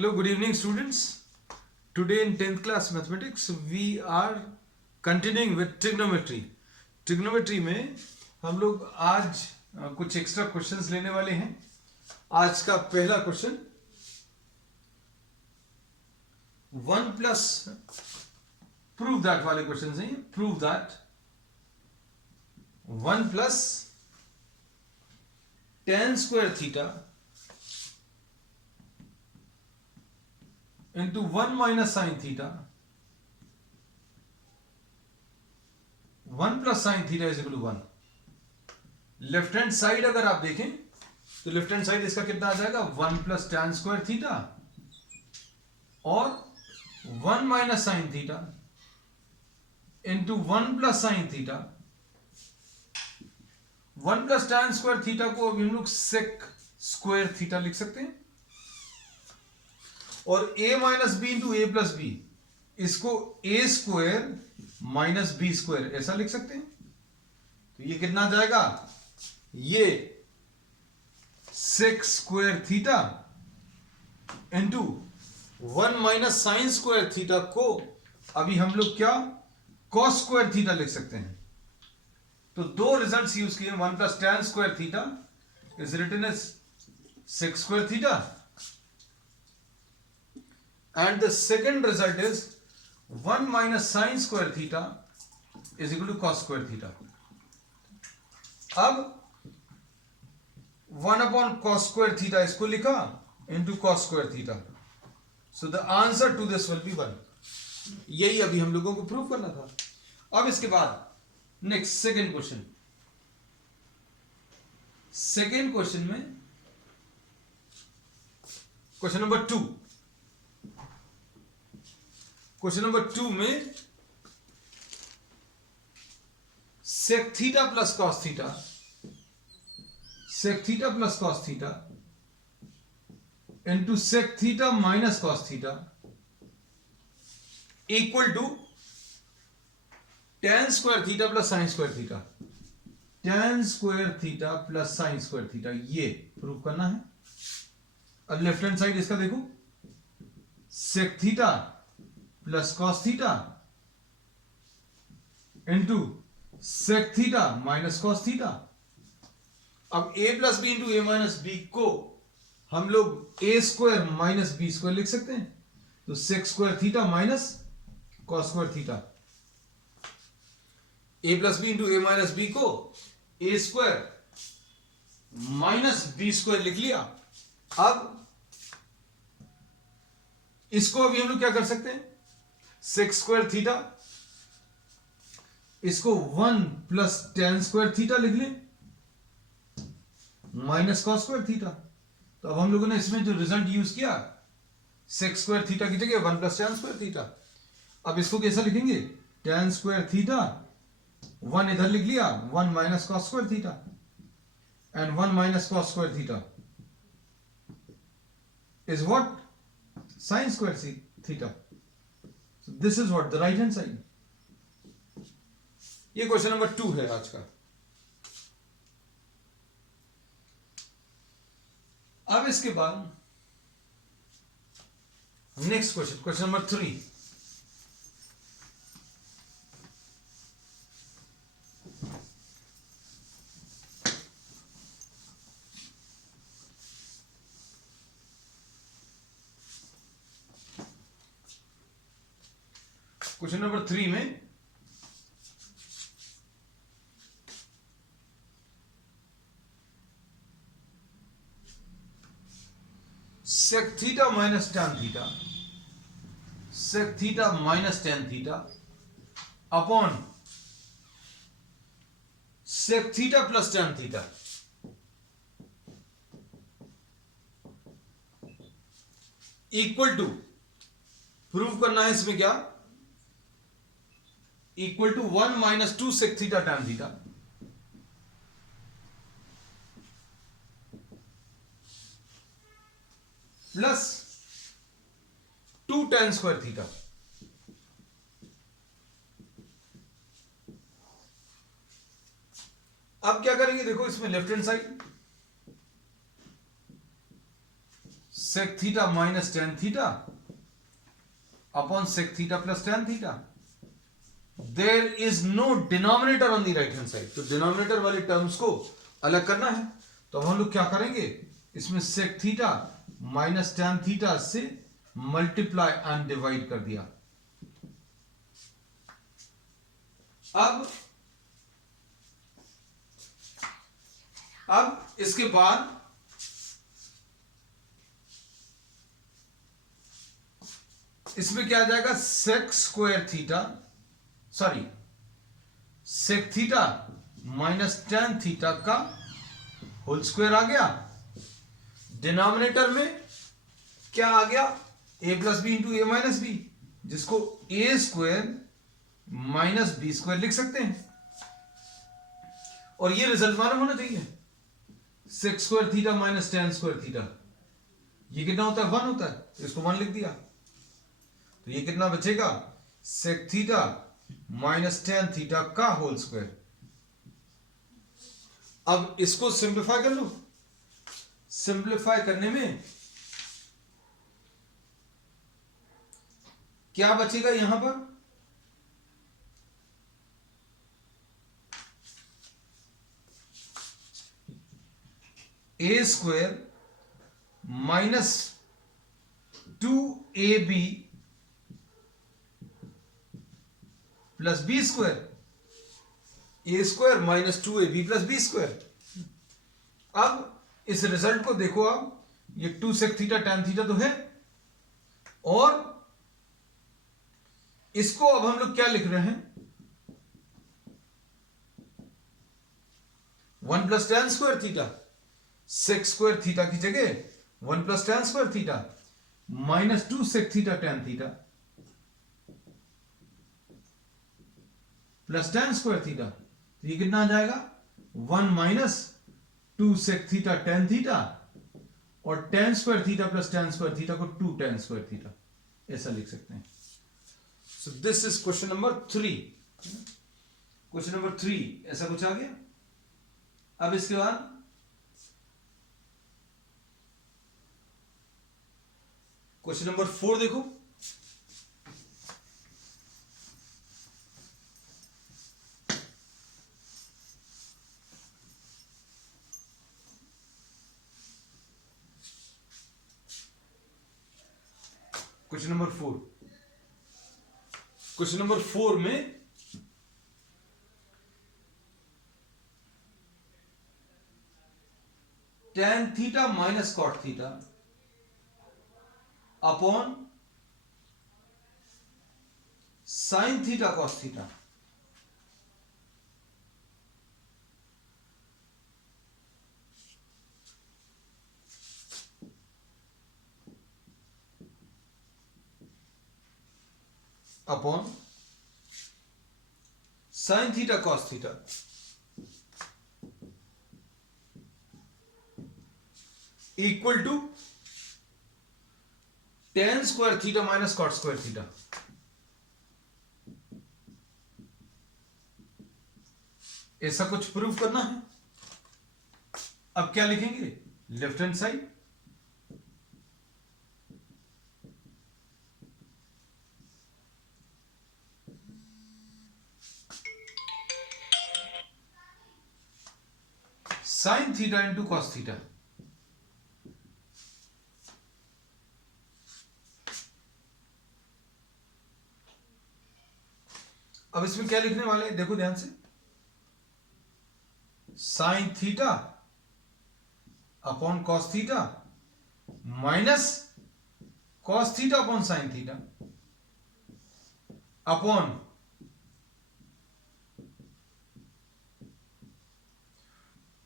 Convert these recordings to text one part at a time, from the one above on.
Hello, good evening, students. Today in 10th class mathematics, we are continuing with trigonometry. Trigonometry में हम लोग आज कुछ एक्स्ट्रा क्वेश्चंस लेने वाले हैं. आज का पहला क्वेश्चन 1 प्लस प्रूव दैट वाले क्वेश्चंस हैं. Prove that 1 plus tan square theta into 1 minus sin theta, 1 plus sin theta is equal to 1. Left hand side अगर आप देखें तो लेफ्ट हैंड साइड इसका कितना आ जाएगा 1 प्लस tan स्क्वायर थीटा और 1 minus sine theta into 1 plus sine theta. 1 plus tan square theta को अभी हम लोग सेक स्क्वायर थीटा लिख सकते हैं और a minus B into A plus B इसको a square minus B square ऐसा लिख सकते हैं. तो ये कितना आ जाएगा, ये sec square theta into 1 minus sine square theta को अभी हम लोग क्या कॉस स्क्वायर थीटा लिख सकते हैं. तो दो रिजल्ट्स यूज किए. 1 plus tan square theta is written as sec square theta and the second result is 1 minus sin square theta is equal to cos square theta. अब 1 upon cos square theta इसको लिखा into cos square theta. So the answer to this will be 1. यही अभी हम लोगों को prove करना था. अब इसके बाद next second question. Second question में क्वेश्चन नंबर 2. क्वेश्चन नंबर 2 में sec theta plus cos theta, sec theta plus cos theta into sec theta minus cos theta equal to tan square theta plus sine square theta. tan square theta plus sine square theta ये prove करना है. अब left hand side इसका देखो, sec theta plus cos theta into sec theta minus cos theta. अब a plus B into A minus B को हम लोग A square minus B square लिख सकते हैं. तो sec square theta minus cos square theta. a plus B into A minus B को A square minus B square लिख लिया. अब इसको अभी हम लोग क्या कर सकते हैं, सेक स्क्वायर थीटा इसको 1 प्लस tan स्क्वायर थीटा लिख लें माइनस कॉस स्क्वायर थीटा. तो अब हम लोगों ने इसमें जो रिजल्ट यूज किया सेक स्क्वायर थीटा की जगह 1 प्लस tan स्क्वायर थीटा. अब इसको कैसा लिखेंगे, tan स्क्वायर थीटा 1 इधर लिख लिया 1 minus cos square theta and 1 minus cos square theta is what sine square theta. So this is what the right hand side. ये क्वेश्चन नंबर 2 है आज का. अब इसके बाद next question, question number 3. Question number 3 में sec theta minus tan theta, sec theta minus tan theta upon sec theta plus tan theta equal to, prove करना है इसमें क्या, equal to 1 minus 2 sec theta tan theta plus 2 tan square theta. अब क्या करेंगे, देखो इसमें left hand side sec theta minus tan theta upon sec theta plus tan theta. There is no denominator on the right hand side. तो denominator वाले terms को अलग करना है. तो हम लोग क्या करेंगे, इसमें sec theta minus tan theta से मल्टीप्लाई एंड डिवाइड कर दिया. अब इसके बाद इसमें क्या आ जाएगा, sec square theta, sorry sec theta minus tan theta का होल स्क्वायर आ गया. डिनोमिनेटर में क्या आ गया, a plus B into A minus B, जिसको A square minus B square लिख सकते हैं. और ये रिजल्ट मालूम होना चाहिए, sec square theta minus tan square theta, ये कितना होता है, 1 होता है. तो इसको 1 लिख दिया. तो ये कितना बचेगा, sec theta minus tan theta का होल स्क्वायर. अब इसको सिंप्लीफाई कर लो. सिंप्लीफाई करने में क्या बचेगा, यहां पर a square minus 2ab plus b square, a square minus 2ab plus b square. अब इस रिजल्ट को देखो आप, ये 2 सेक थीटा tan थीटा तो है, और इसको अब हम लोग क्या लिख रहे हैं, 1 plus tan square theta, sec square theta की जगह 1 plus tan square theta minus 2 sec theta tan theta plus tan square theta. तो ये कितना आ जाएगा, 1 minus 2 sec theta tan theta, और tan square theta plus tan square theta को 2 tan square theta, ऐसा लिख सकते हैं. So this is question number 3. Question number 3 ऐसा कुछ आ गया. अब इसके बाद क्वेश्चन नंबर 4 देखो. Question number 4. क्वेश्चन नंबर 4 में tan theta minus cot theta upon sine theta cos theta upon sine theta cos theta equal to tan square theta minus cot square theta. ऐसा कुछ प्रूव करना है. अब क्या लिखेंगे, left hand side sine theta into cos theta. अब इसमें क्या लिखने वाले हैं, देखो ध्यान से, sine theta upon cos theta minus cos theta upon sine theta upon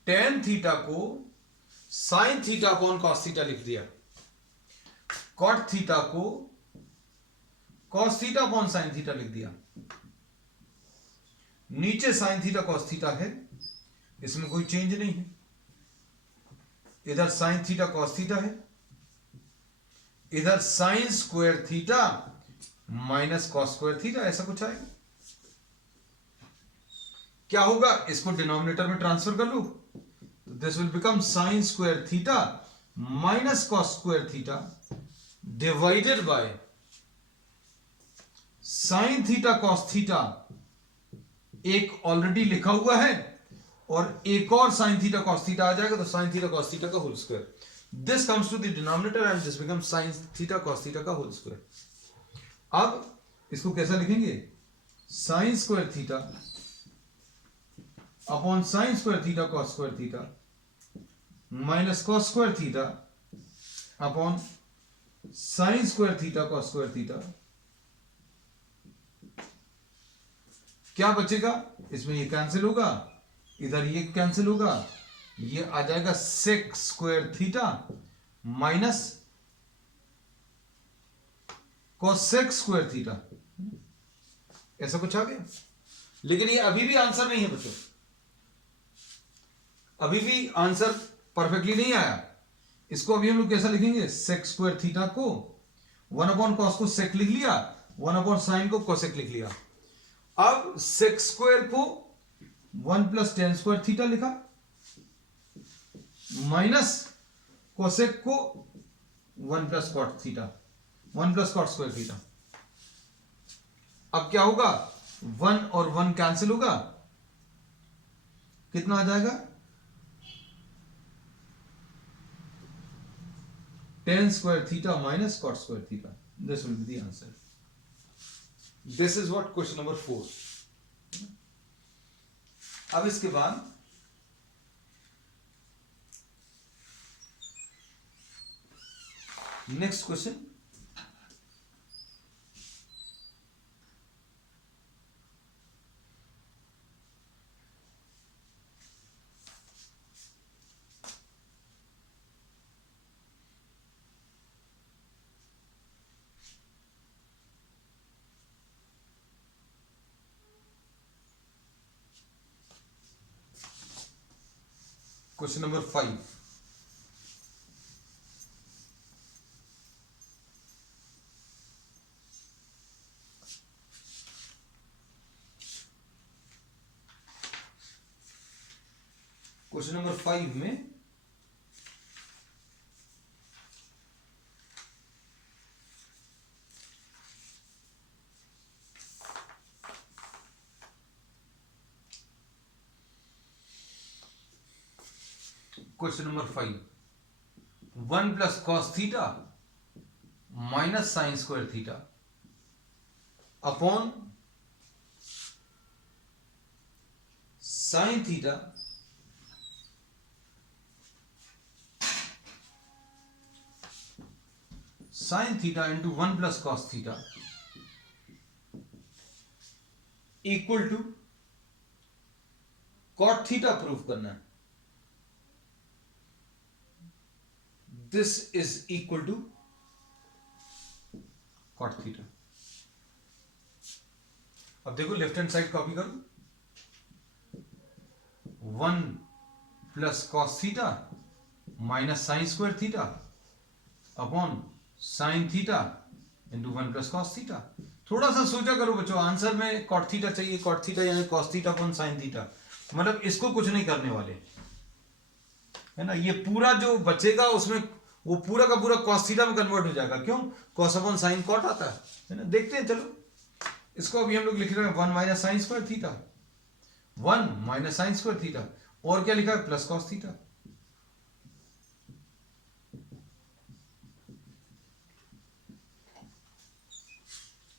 tan theta को sine theta upon cos theta लिख दिया. कॉट थीटा को cos theta upon sine theta लिख दिया. नीचे साइन थीटा कॉस थीटा है, इसमें कोई चेंज नहीं है. इधर साइन थीटा कॉस थीटा है, इधर sign square theta minus cos square theta, ऐसा कुछ आएगा. क्या होगा, इसको डिनोमिनेटर में ट्रांसफर कर लो, this will become sine square theta minus cos square theta divided by sine theta cos theta, एक ऑलरेडी लिखा हुआ है और एक और साइन थीटा कॉस थीटा आ जाएगा, तो साइन थीटा कॉस थीटा का whole square, this comes to the denominator and this becomes sine theta cos theta का होल स्क्वायर। अब इसको कैसा लिखेंगे, sine square theta upon sine square theta cos square theta minus cos square theta upon sine square theta cos square theta. क्या बचेगा, इसमें ये cancel होगा, इधर ये कैंसिल होगा, ये आ जाएगा sec square theta minus cosec square theta, ऐसा कुछ आ गया। लेकिन ये अभी भी आंसर नहीं है बच्चों, अभी भी आंसर परफेक्टली नहीं आया। इसको अभी हम लोग कैसा लिखेंगे, सेक स्क्वायर थीटा को 1 अपॉन कॉस को सेक लिख लिया, 1 अपॉन साइन को कोसेक लिख लिया। अब सेक स्क्वायर को 1 प्लस टेन स्क्वायर थीटा लिखा, माइनस कोसेक को 1 plus cot theta, 1 plus cot square theta. अब क्या होगा, 1 और 1 कैंसिल होगा, कितना आ जाएगा, tan square theta minus cot square theta. This will be the answer. This is what question number 4। अब इसके बाद next question, question number 5। Question number 5 में question number 5, 1 plus cos theta minus sine square theta upon sine theta into 1 plus cos theta equal to cot theta prove करना है। This is equal to cot theta. अब देखो left hand side copy करो, 1 plus cos theta minus sine square theta upon sine theta into 1 plus cos theta. थोड़ा सा सोचा करो बच्चों, आंसर में कॉट थीटा चाहिए, कॉट थीटा यानी cos theta upon sine theta, मतलब इसको कुछ नहीं करने वाले, है ना। ये पूरा जो बचेगा उसमें वो पूरा का पूरा कॉस थीटा में कन्वर्ट हो जाएगा, क्यों, कॉस अपॉन साइन कॉट आता है ना। देखते हैं, चलो इसको अभी हम लोग लिख रहे हैं 1 minus sine square theta, 1 minus sine square theta, और क्या लिखा है, प्लस कॉस थीटा।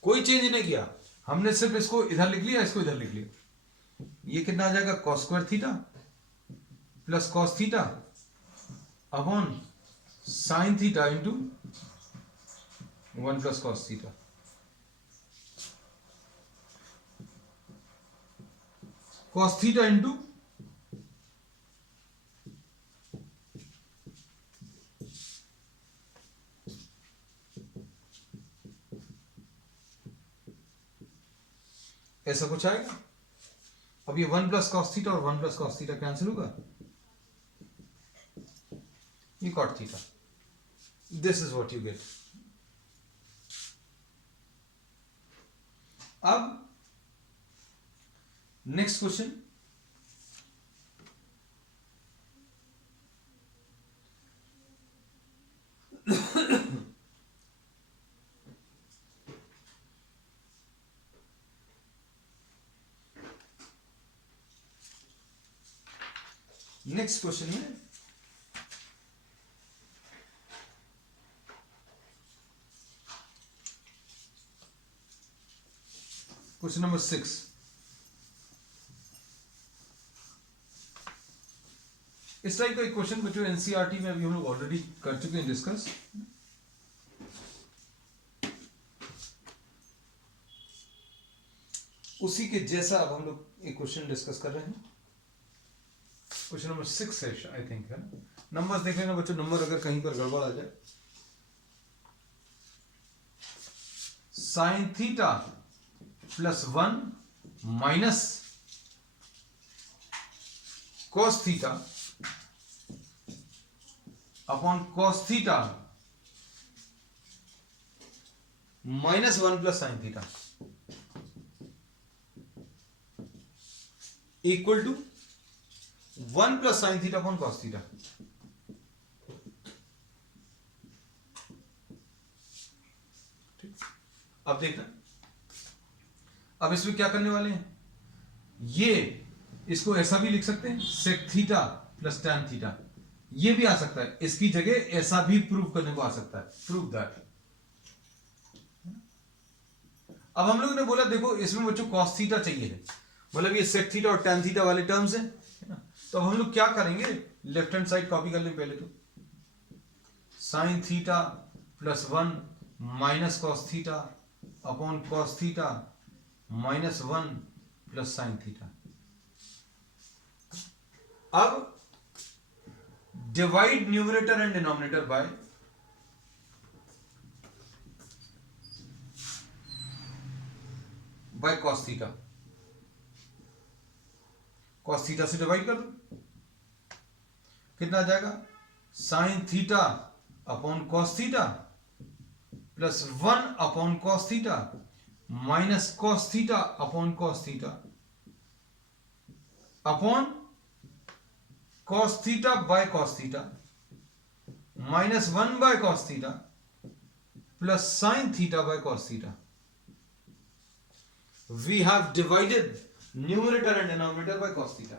कोई चेंज नहीं किया हमने, सिर्फ इसको इधर लिख लिया, इसको इधर लिख लिया। ये कितना आ जाएगा, cos square theta plus cos theta upon sine theta into 1 plus cos theta. Cos theta into ऐसा कुछ आएगा। अब ये 1 प्लस कॉस थीटा और 1 प्लस कॉस थीटा कैंसिल होगा, ये cot theta. This is what you get. अब नेक्स्ट क्वेश्चन, नेक्स्ट क्वेश्चन में क्वेश्चन नंबर 6। इस टाइप का एक क्वेश्चन बच्चों एनसीईआरटी में अभी हम लोग ऑलरेडी कर चुके हैं डिस्कस। उसी के जैसा अब हम लोग एक क्वेश्चन डिस्कस कर रहे हैं। क्वेश्चन नंबर 6 है आई थिंक, है ना। नंबर्स देख लेना बच्चों, नंबर अगर कहीं पर गड़बड़ आ जाए। Sine theta plus 1 minus cos theta upon cos theta minus 1 plus sine theta equal to 1 plus sine theta upon cos theta. अब देखना, अब इसमें क्या करने वाले हैं, ये इसको ऐसा भी लिख सकते हैं sec theta plus tan theta, ये भी आ सकता है। इसकी जगह ऐसा भी प्रूव करने को आ सकता है, प्रूव दैट। अब हम लोगों ने बोला देखो इसमें बच्चों कॉस थीटा चाहिए है, मतलब ये सेक थीटा और टैन थीटा वाले टर्म्स हैं, तो हम लोग क्या करेंगे, लेफ्ट हैंड साइड कॉपी कर लें पहले। तो sine theta plus 1 minus cos theta upon cos theta minus 1 plus sine theta. अब divide numerator and denominator by cos theta. Cos theta से डिवाइड कर दो, कितना आ जाएगा, sine theta upon cos theta plus 1 upon cos theta minus cos theta upon cos theta upon cos theta by cos theta minus 1 by cos theta plus sine theta by cos theta. We have divided numerator and denominator by cos theta.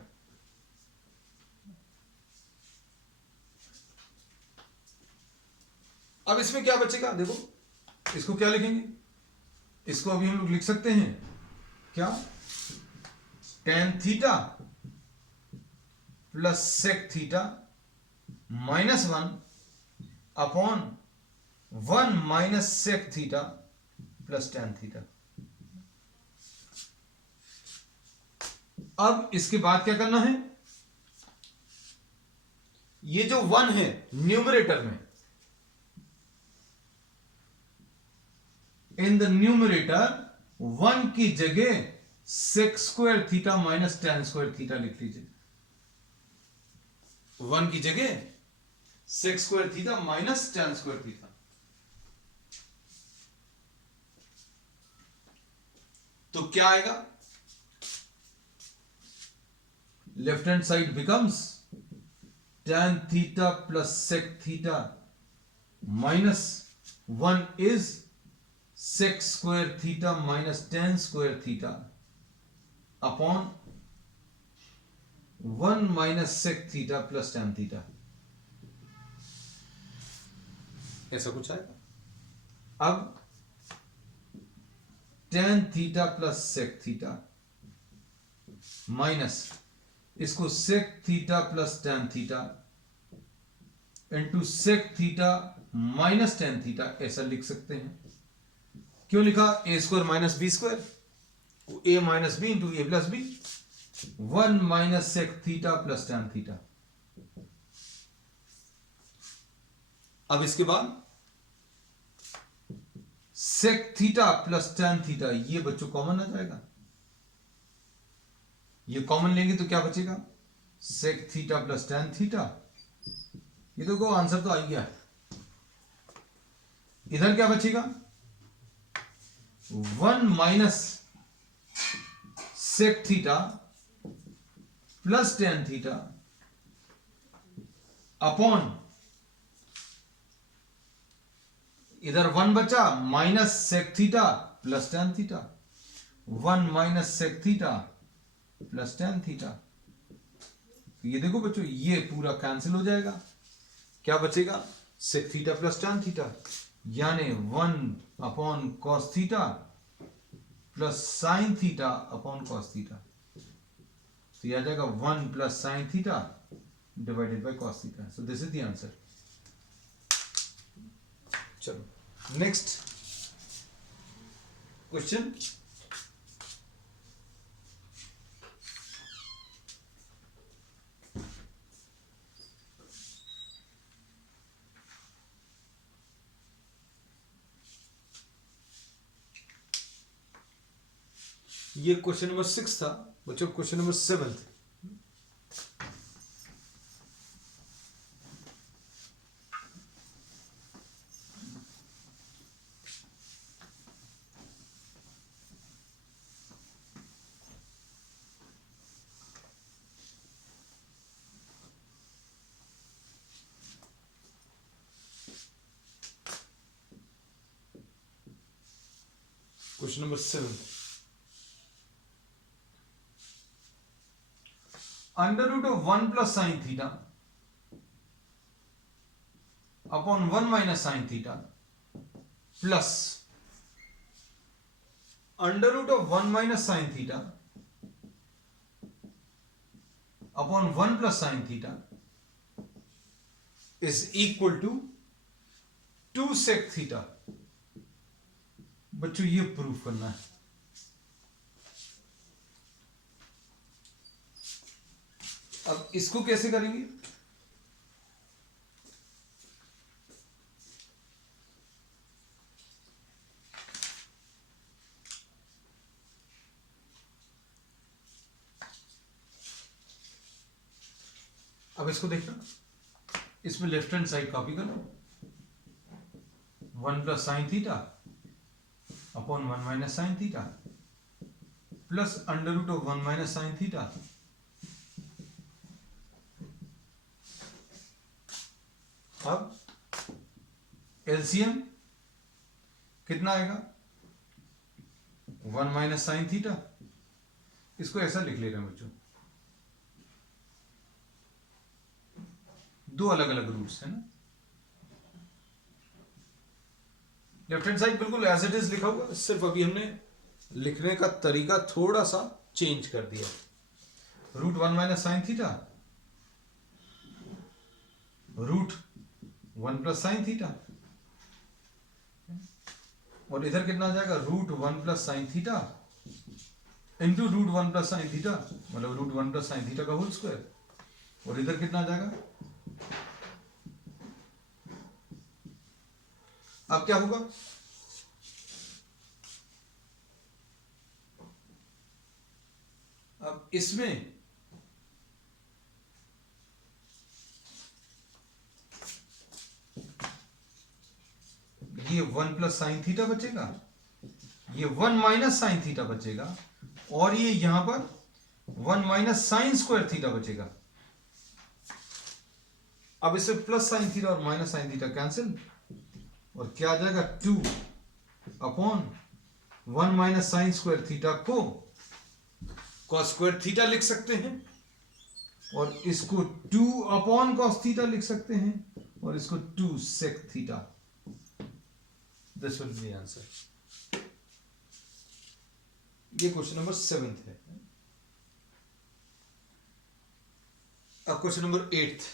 अब इसमें क्या बचेगा, देखो इसको क्या लिखेंगे, इसको अभी हम लोग लिख सकते हैं क्या, tan theta plus sec theta minus 1 upon 1 minus sec theta plus tan theta. अब इसके बाद क्या करना है, ये जो 1 है न्यूमरेटर में, इन द न्यूमरेटर 1 की जगह sec square theta minus tan square theta लिख लीजिए। 1 की जगह sec square theta minus tan square theta. तो क्या आएगा, left hand side becomes tan theta plus sec theta minus 1 is sec square theta minus tan square theta upon 1 minus sec theta plus tan theta। ऐसा कुछ आएगा। अब tan theta plus sec theta minus इसको sec theta plus tan theta into sec theta minus tan theta, ऐसा लिख सकते हैं। क्यों लिखा, A square minus B square, A minus B into A plus B, 1 minus sec theta plus tan theta. अब इसके बाद sec theta plus tan theta, ये बच्चों कॉमन आ जाएगा, ये कॉमन लेंगे तो क्या बचेगा, sec theta plus tan theta. ये तो को आंसर तो आ गया है। इधर क्या बचेगा, 1 minus sec theta plus tan theta upon, इधर 1 बचा minus sec theta plus tan theta, 1 minus sec theta plus tan theta. तो ये देखो बच्चों, ये पूरा कैंसिल हो जाएगा, क्या बचेगा, sec theta plus tan theta, यानी 1/cos theta plus sine theta upon cos theta. तो यह आ जाएगा 1 plus sine theta divided by cos theta. So this is the answer. चलो नेक्स्ट क्वेश्चन। ये क्वेश्चन नंबर 6 था बच्चों। Question number 7। Question number 7, under root of 1 plus sine theta upon 1 minus sine theta plus under root of 1 minus sine theta upon 1 plus sine theta is equal to 2 sec theta. बच्चों ये proof करना है। अब इसको कैसे करेंगे? अब इसको देखना, इसमें लेफ्ट हैंड साइड कॉपी कर लो, 1 plus sine theta upon 1 minus sine theta plus under root of 1 minus sine theta. अब एलसीएम कितना आएगा, 1 माइनस साइन थीटा। इसको ऐसा लिख ले रहे हैं बच्चों, दो अलग अलग रूट्स है ना। लेफ्ट हैंड साइड बिल्कुल एज इट इज लिखा हुआ, सिर्फ अभी हमने लिखने का तरीका थोड़ा सा चेंज कर दिया। Root 1 minus sine theta root 1 plus sine theta, और इधर कितना आ जाएगा, root 1 plus sine theta into root 1 plus sine theta, मतलब रूट 1 प्लस साइन थीटा का होल स्क्वायर। और इधर कितना आ जाएगा, अब क्या होगा, अब इसमें ये 1 प्लस साइन थीटा बचेगा, ये 1 माइनस साइन थीटा बचेगा, और ये यहां पर 1 माइनस साइन स्क्वायर थीटा बचेगा। अब इससे प्लस साइन थीटा और माइनस साइन थीटा कैंसिल, और क्या आ जाएगा, 2 upon 1 minus sine square theta को कॉस स्क्वायर थीटा लिख सकते हैं, और इसको 2 अपॉन कॉस थीटा लिख सकते हैं, और इसको 2 sec theta. This will be answer. ये क्वेश्चन नंबर 7 है। अब question number 8।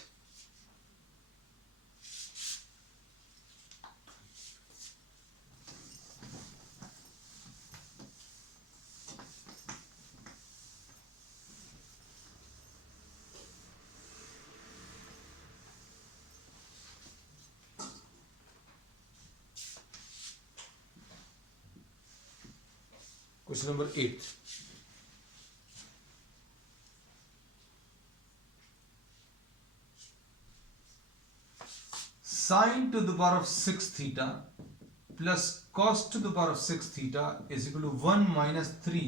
Question number 8. Sine to the power of 6 theta plus cos to the power of 6 theta is equal to 1 minus 3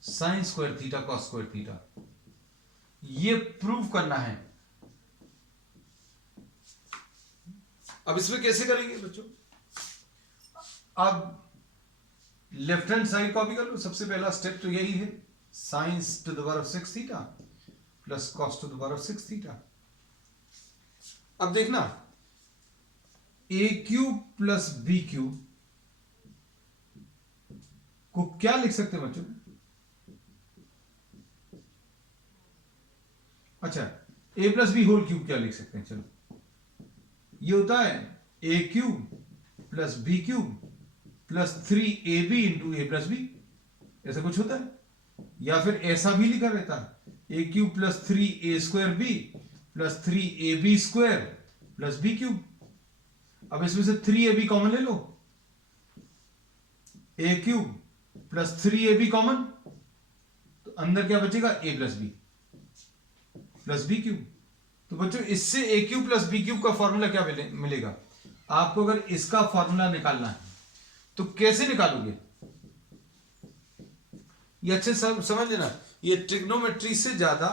sin square theta cos square theta. ये prove करना है। अब इसमें कैसे करेंगे बच्चों? अब लेफ्ट हैंड साइड कॉपी कर लो। सबसे पहला स्टेप तो यही है, sine to the power of 6 theta plus cos to the power of 6 theta. अब देखना A cube plus B cube को क्या लिख सकते हैं बच्चों? अच्छा, A plus B whole cube क्या लिख सकते हैं? चलो, ये होता है A cube plus B cube plus 3ab into A plus B, ऐसा कुछ होता है। या फिर ऐसा भी लिखा रहता है A cube plus 3a square B plus 3ab square plus B cube. अब इसमें से 3ab कॉमन ले लो, A cube plus 3ab common, तो अंदर क्या बचेगा? a plus B plus B cube. तो बच्चों इससे A cube plus B cube का फॉर्मूला क्या मिलेगा आपको? अगर इसका फॉर्मूला निकालना है तो कैसे निकालोगे? ये अच्छे समझ लेना, ये ट्रिग्नोमेट्री से ज्यादा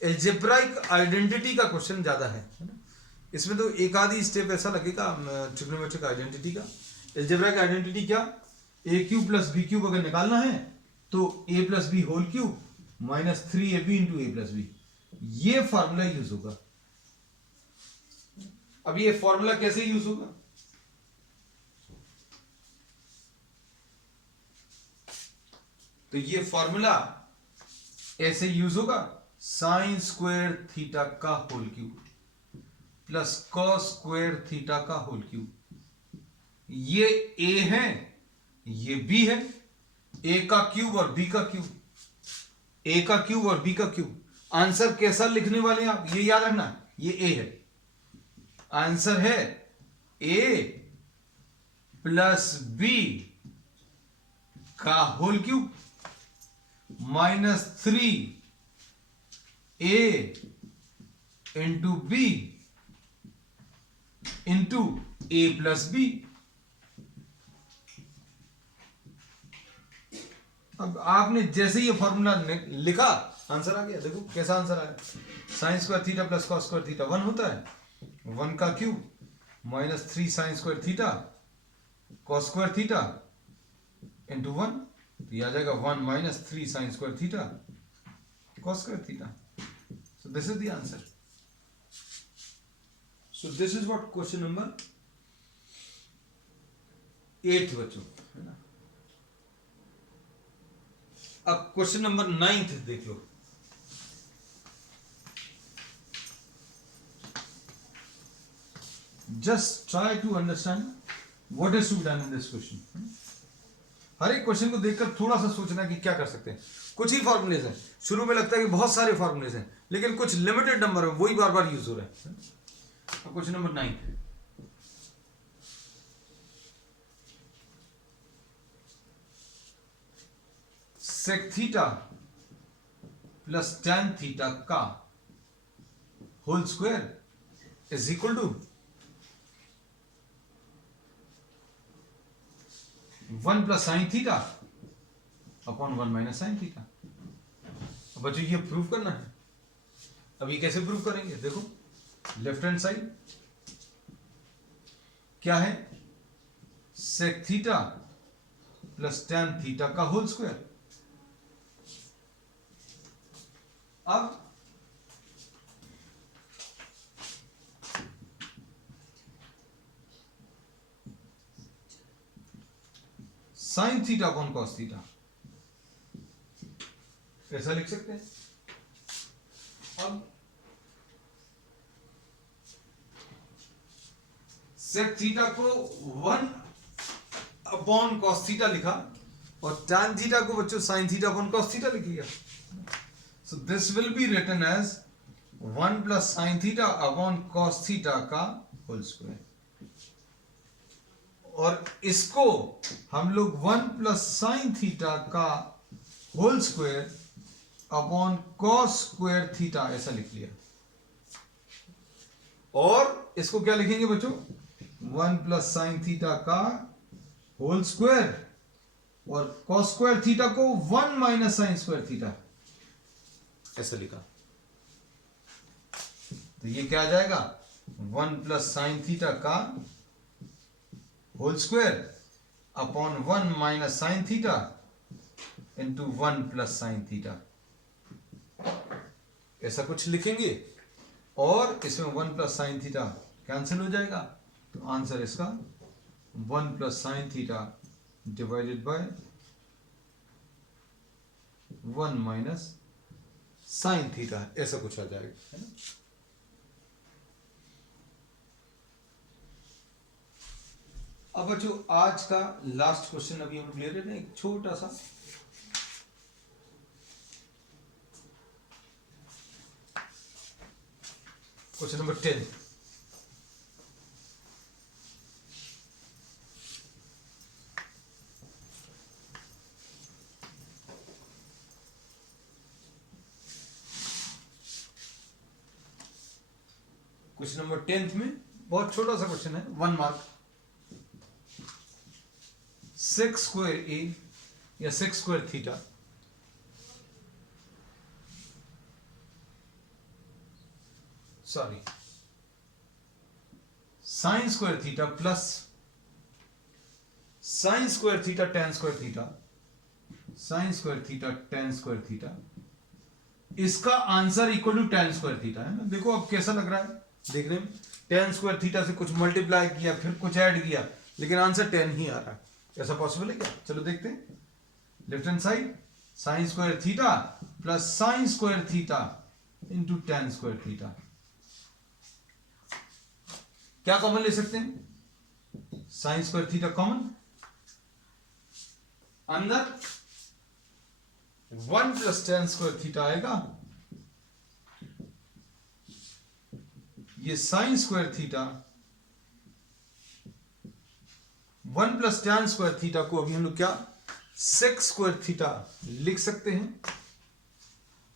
एल्जेब्राइक आइडेंटिटी का क्वेश्चन ज्यादा है ना। इसमें तो एक आधी स्टेप ऐसा लगेगा ट्रिग्नोमेट्रिक आइडेंटिटी का। एल्जेब्राइक आइडेंटिटी क्या? A cube plus B cube अगर निकालना है तो A plus B whole cube minus 3ab into A plus B, ये फॉर्मूला यूज होगा। अब ये फॉर्मूला कैसे यूज होगा? तो ये फॉर्मूला ऐसे यूज होगा, साइन स्क्वायर थीटा का whole cube plus cos square theta का होल क्यूब। ये ए है, ये बी है, ए का क्यूब और बी का क्यूब, ए का क्यूब और बी का क्यूब। आंसर कैसा लिखने वाले हैं आप? ये याद रखना, ये ए है, आंसर है ए प्लस बी का whole cube minus 3a into B into A plus B. अब आपने जैसे ये फॉर्मूला लिखा, आंसर आ गया। देखो कैसा आंसर आया, sine square theta plus cos square theta 1 होता है, 1 का cube minus 3 sine square theta cos square theta into 1, तो यह आ जाएगा 1 minus 3 sine square theta cos square theta. So this is the answer. So this is what question number 8 बच्चों, है ना। अब क्वेश्चन नंबर 9 देख लो। Just try to understand what is to be done in this question. हर एक question को देखकर थोड़ा सा सोचना कि क्या कर सकते हैं। कुछ ही फॉर्मूलेज हैं, शुरू में लगता है कि बहुत सारे फॉर्मूलेज हैं, लेकिन कुछ लिमिटेड नंबर है, वही बार बार यूज हो रहा है। Question number 9, sec theta plus tan theta का whole square is equal to 1 plus sine theta upon 1 minus sine theta. बच्चों ये प्रूव करना है। अब ये कैसे प्रूव करेंगे? देखो लेफ्ट हैंड साइड क्या है, sec theta plus tan theta का होल स्क्वायर। अब sine theta upon cos theta ऐसा लिख सकते हैं। अब सेक थीटा को 1 अपॉन कॉस थीटा लिखा और टैन थीटा को बच्चों sine theta upon cos theta लिख लिया। So this will be written as 1 plus sine theta upon cos theta का होल स्क्वायर, और इसको हम लोग 1 प्लस साइन थीटा का whole square upon cos square theta ऐसा लिख लिया। और इसको क्या लिखेंगे बच्चों? 1 प्लस साइन थीटा का होल स्क्वायर और कॉस स्क्वायर थीटा को 1 माइनस साइन स्क्वायर थीटा ऐसा लिखा। तो ये क्या आ जाएगा? 1 प्लस साइन थीटा का whole square upon 1 minus sine theta into 1 plus sine theta. ऐसा कुछ लिखेंगे और इसमें 1 प्लस साइन थीटा कैंसिल हो जाएगा, तो आंसर इसका 1 plus sine theta divided bye 1 minus sine theta, ऐसा कुछ आ जाएगा, है ना। अब बच्चों आज का लास्ट क्वेश्चन अभी हम ले रहे हैं, एक छोटा सा क्वेश्चन नंबर 10। क्वेश्चन नंबर 10 में बहुत छोटा सा क्वेश्चन है, 1 मार्क। सेक स्क्वायर ए या sec square theta sine square theta plus sine square theta tan square theta, sine square theta tan square theta, इसका answer equal to tan square theta है ना। देखो अब कैसा लग रहा है देखने में, टेन स्क्वायर थीटा से कुछ मल्टीप्लाई किया फिर कुछ ऐड किया, लेकिन आंसर 10 ही आ रहा है। ऐसा पॉसिबल है क्या? चलो देखते हैं। Left hand side sign square theta plus sine square theta into ten square theta, क्या कॉमन ले सकते हैं? साइन स्क्वायर थीटा कॉमन, अंदर 1 प्लस टेन स्क्वायर थीटा आएगा, ये sign square theta 1 plus tan square theta को अभी हम लोग क्या सेक स्क्वायर थीटा लिख सकते हैं,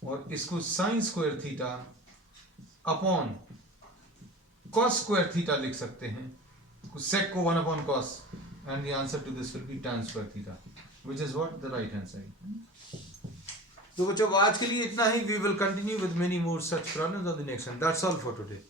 और इसको sine square theta upon cos square theta लिख सकते हैं। सेक को 1 upon cos, and the answer to this will be tan square theta, which is what the right hand side. तो बच्चों आज के लिए इतना ही। We will continue with many more such problems on the next one. That's all for today.